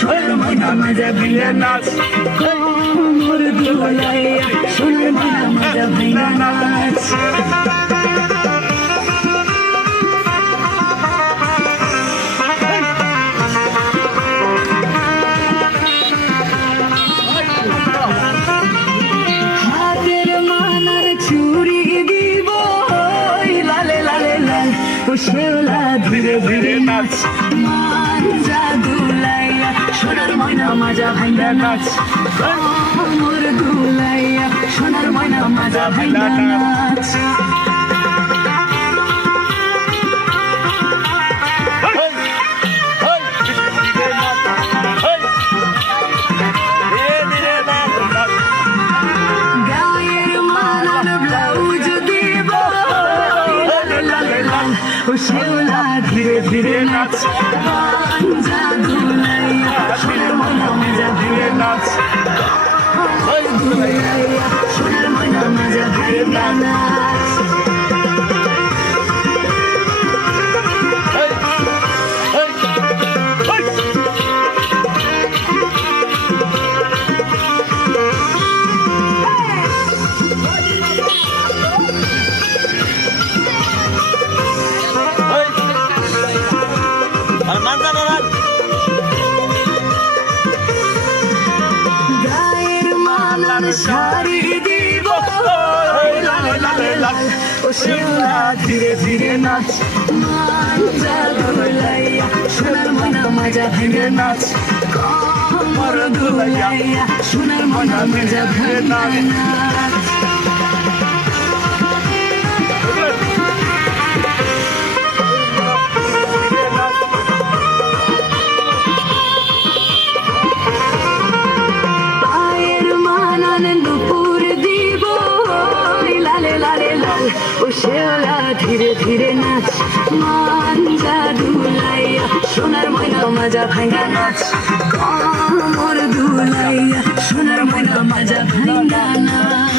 সোনার ময়না মাজা ভাঙ্গা নাচ কোমর দুলাইয়া সোনার ময়না মাজা ভাঙ্গা নাচ শেওলা ধীরে ধীরে নাচ মাঞ্জা দুলাইয়া সোনার ময়না মাজা ভাঙ্গা নাচ কোমর দুলাইয়া সোনার ময়না মাজা ভাঙ্গা নাচ শেওলা ধীরে ধীরে নাচ মাঞ্জা দুলাইয়া সোনার ময়না মাজা ভাঙ্গা নাচ কোমর দুলাইয়া সোনার ময়না মাজা ভাঙ্গা নাচ শাড়ি দিব শেওলা ধীরে ধীরে নাচ মাঞ্জা দুলাইয়া সোনার ময়না মাজা ভাঙ্গা নাচ কোমর দুলাইয়া সোনার ময়না মাজা ভাঙ্গা নাচ শেওলা ধীরে ধীরে নাচ মাঞ্জা দুলাইয়া সোনার ময়না মাজা ভাঙ্গা নাচ কোমর দুলাইয়া সোনার ময়না মাজা ভাঙ্গা নাচ